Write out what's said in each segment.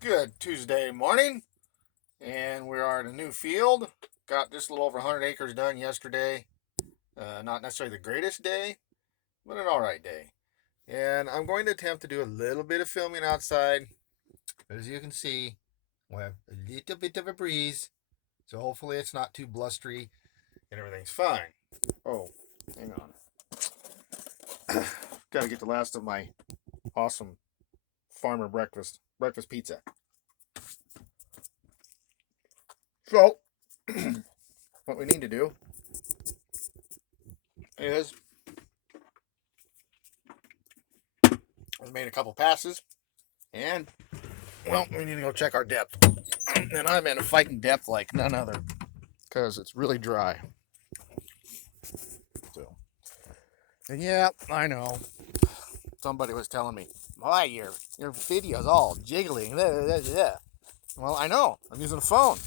Good Tuesday morning, and we are in a new field. Got just a little over 100 acres done yesterday. Not necessarily the greatest day, but an alright day. And I'm going to attempt to do a little bit of filming outside. As you can see, we have a little bit of a breeze, so hopefully it's not too blustery and everything's fine. Oh, hang on. Got to get the last of my awesome farmer breakfast pizza. So, what we need to do is I've made a couple passes, and well, we need to go check our depth. And I'm in a fighting depth like none other because it's really dry. So, and yeah, I know. Somebody was telling me, "Why your video's all jiggly." Well, I know. I'm using a phone,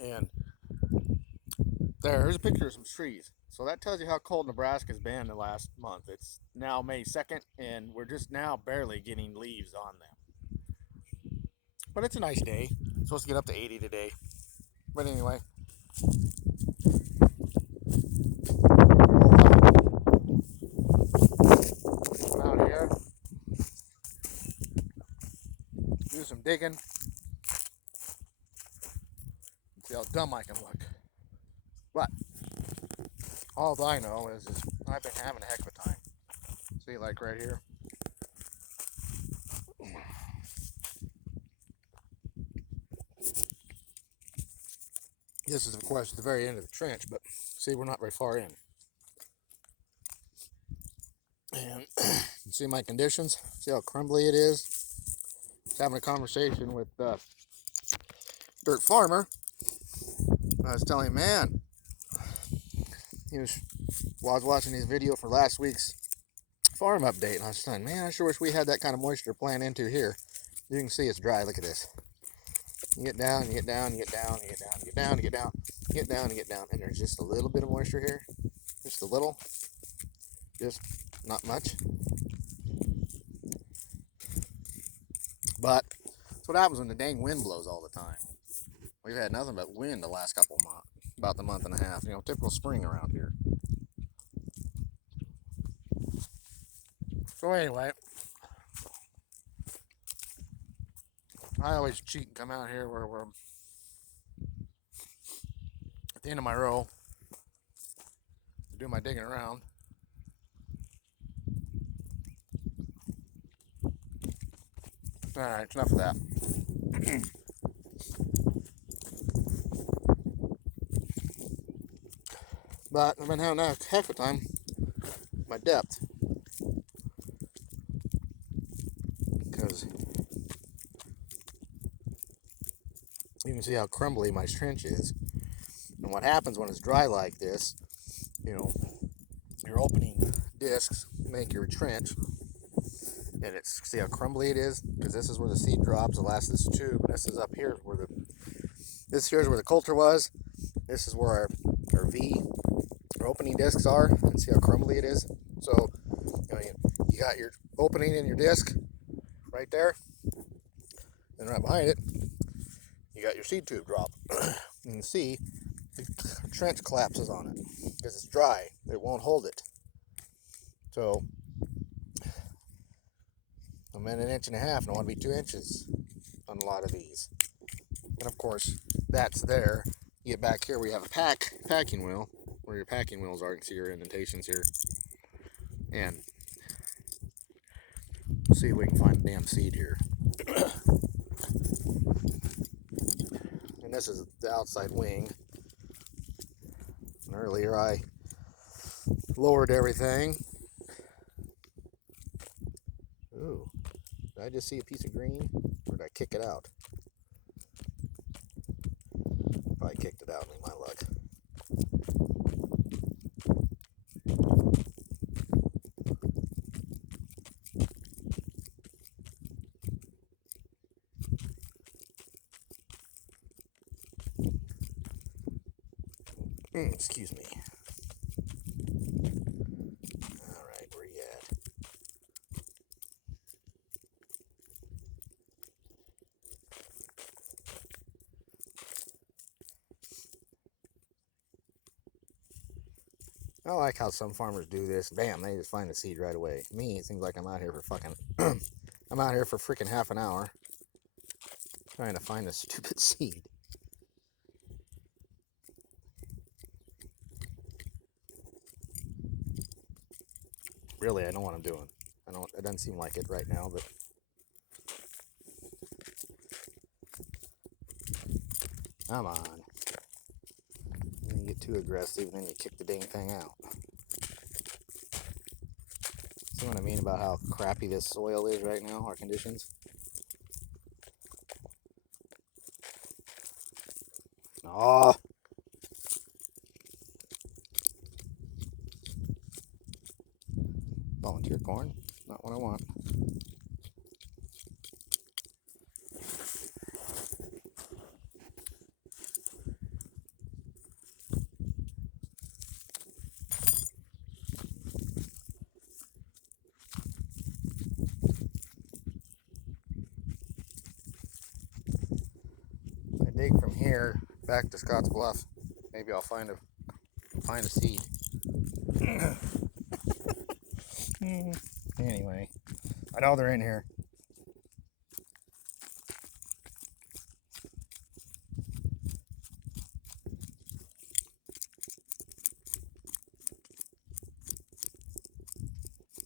and there's a picture of some trees. So that tells you how cold Nebraska's been the last month. It's now May 2nd, and we're just now barely getting leaves on them. But it's a nice day. It's supposed to get up to 80 today. But anyway, come out here, do some digging, and see how dumb I can look. But all I know is I've been having a heck of a time. See, like right here. This is, of course, the very end of the trench, but see, we're not very far in. And you see my conditions? See how crumbly it is? I was having a conversation with Dirt Farmer. I was telling him, man, he was, well, I was watching his video for last week's farm update, and I was saying, man, I sure wish we had that kind of moisture planted into here. You can see it's dry. Look at this. You get down, you get down, you get down, you get down, you get down, you get down, you get down, you get down, and there's just a little bit of moisture here. Just a little. Just not much. But that's what happens when the dang wind blows all the time. We've had nothing but wind the last couple of months, about the month and a half. Typical spring around here. So anyway, I always cheat and come out here where we're at the end of my row to do my digging around. All right, it's enough of that. But I've been having a heck of a time. My depth, because you can see how crumbly my trench is. And what happens when it's dry like this, your opening discs make your trench, and see how crumbly it is, because this is where the seed drops. The last of this tube, and this is up here where this here is where the coulter was. This is where our our opening discs are, and see how crumbly it is. So you got your opening in your disc right there, and right behind it you got your seed tube drop. You can see the trench collapses on it because it's dry. It won't hold it. So I'm at 1.5 inches, and I want to be 2 inches on a lot of these. And of course, that's there. You get back here, we have a packing wheel where your packing wheels are. You can see your indentations here. And see if we can find a damn seed here. And this is the outside wing. And earlier I lowered everything. Ooh, did I just see a piece of green? Or did I kick it out? Probably kicked it out, with my luck. Excuse me. Alright, where you at? I like how some farmers do this. Bam, they just find the seed right away. Me, it seems like I'm out here for fucking... I'm out here for freaking half an hour trying to find the stupid seed. Really, I know what I'm doing. It doesn't seem like it right now, but... Come on. Then you get too aggressive and then you kick the dang thing out. See what I mean about how crappy this soil is right now, our conditions? Oh! Volunteer corn? Not what I want. If I dig from here back to Scotts Bluff, maybe I'll find a seed. Anyway, I know they're in here.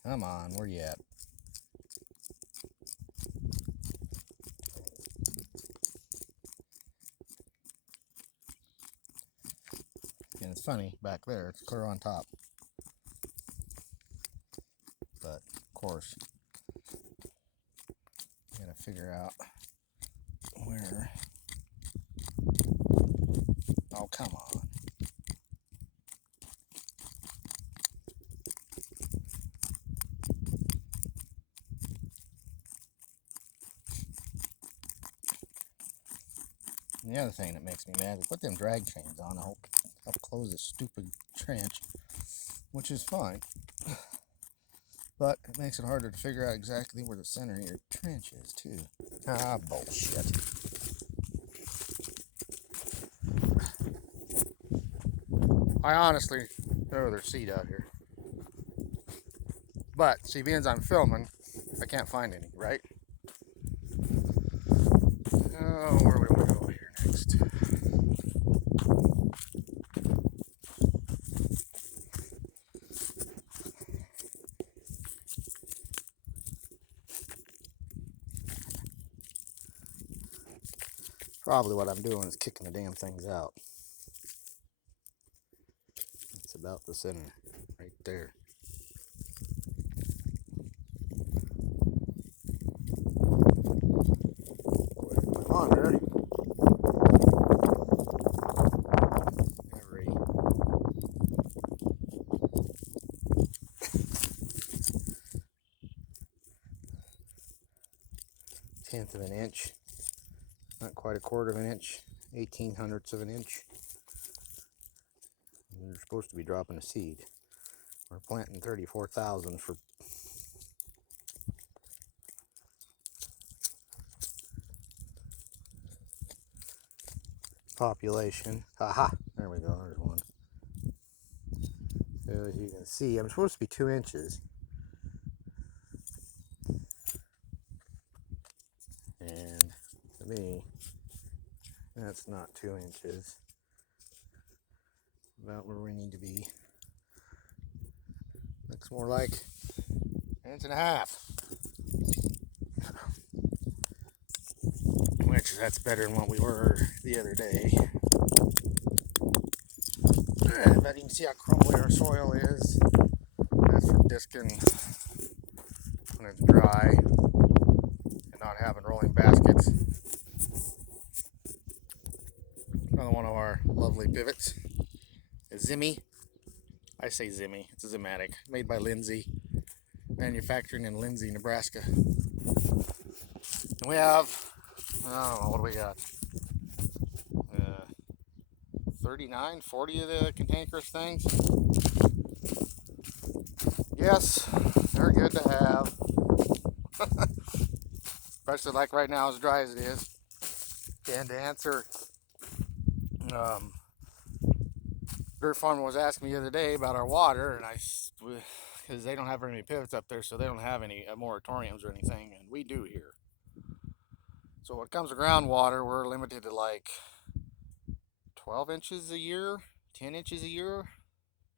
Come on, where you at? And it's funny, back there, it's clear on top. But, of course, you gotta figure out where... Oh, come on. And the other thing that makes me mad is put them drag chains on to help close this stupid trench, which is fine. But it makes it harder to figure out exactly where the center of your trench is, too. Ah, bullshit. I honestly know there's seed out here. But, see, being as I'm filming, I can't find any, right? Oh, where do we go here next? Probably what I'm doing is kicking the damn things out. It's about the center, right there. On there. Every 1/10 of an inch, not quite 1/4 of an inch, 18/100ths of an inch. And you're supposed to be dropping a seed. We're planting 34,000 for population. Aha! There we go. There's one. So as you can see, I'm supposed to be 2 inches. And to me, that's not 2 inches. About where we need to be. Looks more like 1.5 inches. Which, that's better than what we were the other day. But you can see how crumbly our soil is. That's from disking when it's dry and not having rolling baskets. Another one of our lovely pivots. A Zimmy. I say Zimmy. It's a Zimatic. Made by Lindsay. Manufacturing in Lindsay, Nebraska. And we have, I don't know, what do we got? 39, 40 of the cantankerous things. Yes, they're good to have. Especially like right now, as dry as it is. And to answer dirt farmer was asking me the other day about our water, and because they don't have very many pivots up there, so they don't have any moratoriums or anything, and we do here. So when it comes to groundwater, we're limited to like 12 inches a year, 10 inches a year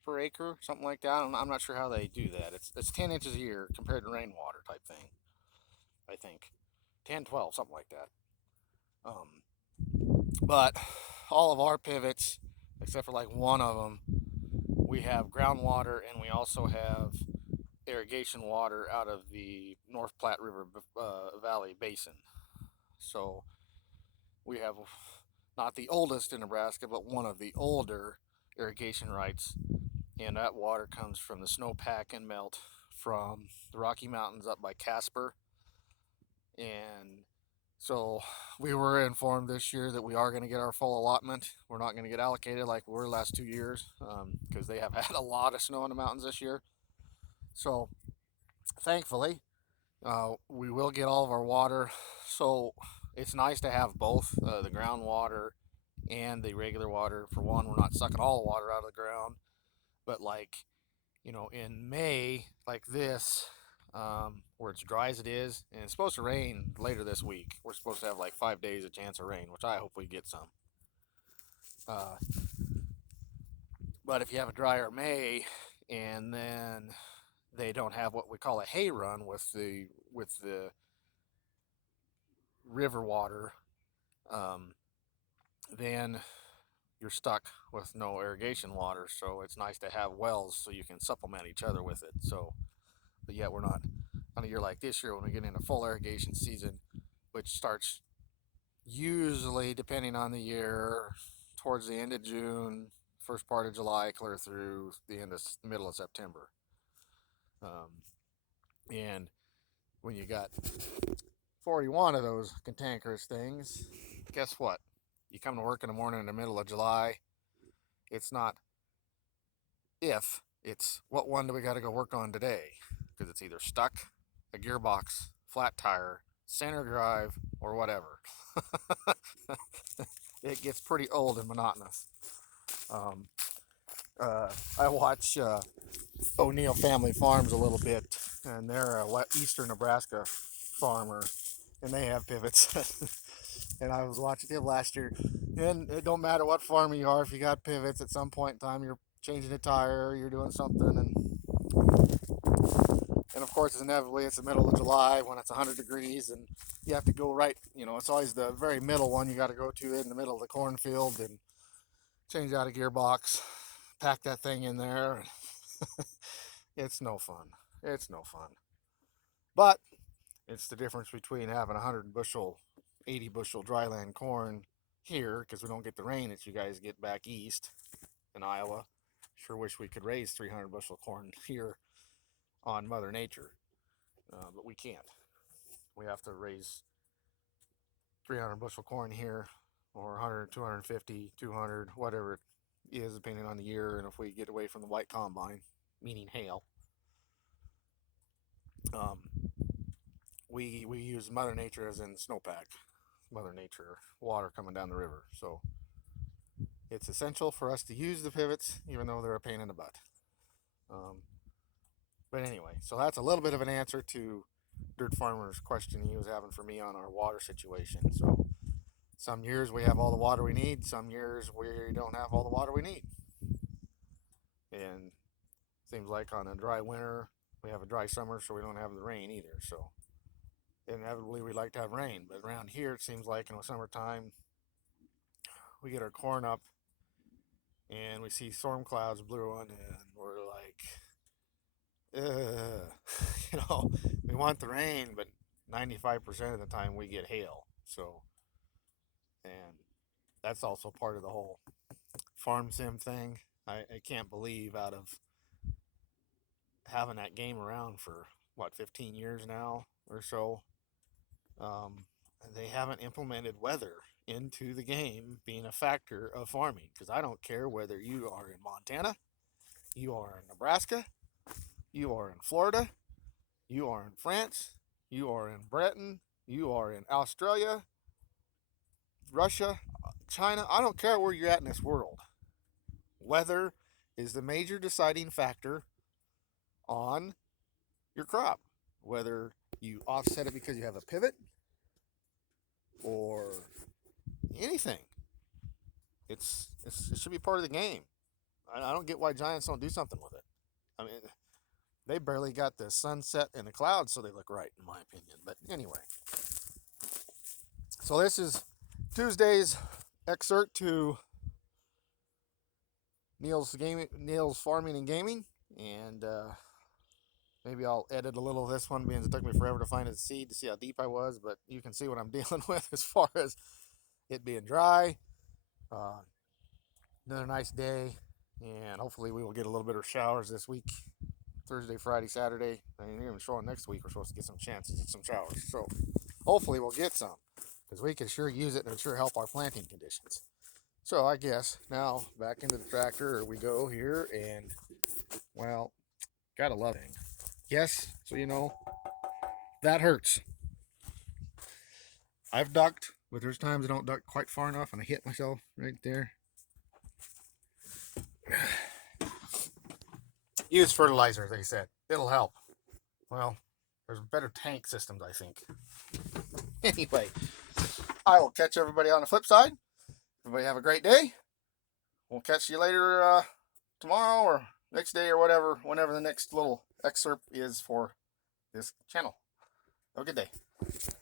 per acre, something like that. I'm not sure how they do that. It's 10 inches a year compared to rainwater type thing, I think. 10, 12, something like that. But all of our pivots, except for like one of them, we have groundwater, and we also have irrigation water out of the North Platte River Valley Basin. So we have not the oldest in Nebraska, but one of the older irrigation rights, and that water comes from the snowpack and melt from the Rocky Mountains up by Casper. And so we were informed this year that we are going to get our full allotment. We're not going to get allocated like we were the last 2 years, because they have had a lot of snow in the mountains this year. So thankfully, we will get all of our water. So it's nice to have both the groundwater and the regular water. For one, we're not sucking all the water out of the ground, but like, in May, like this, where it's dry as it is, and it's supposed to rain later this week. We're supposed to have like 5 days a chance of rain, which I hope we get some. Uh, but if you have a drier May, and then they don't have what we call a hay run with the river water, then you're stuck with no irrigation water. So it's nice to have wells so you can supplement each other with it. So, but yet we're not on a year like this year when we get into full irrigation season, which starts usually, depending on the year, towards the end of June, first part of July, clear through the middle of September. And when you got 41 of those cantankerous things, guess what? You come to work in the morning in the middle of July, it's not if, it's what one do we got to go work on today? Because it's either stuck, a gearbox, flat tire, center drive, or whatever. It gets pretty old and monotonous. Um, I watch O'Neill Family Farms a little bit, and they're a eastern Nebraska farmer, and they have pivots. And I was watching them last year, and it don't matter what farmer you are, if you got pivots, at some point in time you're changing a tire, you're doing something, and of course, inevitably, it's the middle of July when it's 100 degrees, and you have to go right. It's always the very middle one you got to go to in the middle of the cornfield and change out a gearbox, pack that thing in there. It's no fun. It's no fun. But it's the difference between having 100 bushel, 80 bushel dryland corn here, because we don't get the rain that you guys get back east in Iowa. Sure wish we could raise 300 bushel corn here on Mother Nature, but we can't. We have to raise 300 bushel corn here, or 100, 250, 200, whatever it is, depending on the year, and if we get away from the white combine, meaning hail. Um, we use Mother Nature as in snowpack, Mother Nature water coming down the river. So it's essential for us to use the pivots, even though they're a pain in the butt. But anyway, so that's a little bit of an answer to Dirt Farmer's question he was having for me on our water situation. So some years we have all the water we need, some years we don't have all the water we need. And seems like on a dry winter, we have a dry summer, so we don't have the rain either. So inevitably we like to have rain, but around here it seems like in the summertime we get our corn up and we see storm clouds brewing, and we're like, we want the rain, but 95% of the time we get hail. So, and that's also part of the whole farm sim thing. I can't believe, out of having that game around for 15 years now or so, they haven't implemented weather into the game being a factor of farming. Because I don't care whether you are in Montana, you are in Nebraska, you are in Florida, you are in France, you are in Britain, you are in Australia, Russia, China. I don't care where you're at in this world. Weather is the major deciding factor on your crop. Whether you offset it because you have a pivot or anything, it should be part of the game. I don't get why Giants don't do something with it. I mean, they barely got the sunset and the clouds, so they look right, in my opinion. But anyway, so this is Tuesday's excerpt to Neals Farming and Gaming, and maybe I'll edit a little of this one because it took me forever to find a seed to see how deep I was. But you can see what I'm dealing with as far as it being dry. Uh, Another nice day, and hopefully we will get a little bit of showers this week. Thursday, Friday, Saturday, and even showing next week, we're supposed to get some chances at some showers. So hopefully we'll get some, because we can sure use it and it sure help our planting conditions. So I guess now back into the tractor we go here, and well, gotta love it. Yes, so you know, that hurts. I've ducked, but there's times I don't duck quite far enough and I hit myself right there. Use fertilizer, they said. It'll help. Well, there's better tank systems, I think. Anyway, I will catch everybody on the flip side. Everybody have a great day. We'll catch you later tomorrow or next day or whatever, whenever the next little excerpt is for this channel. Have a good day.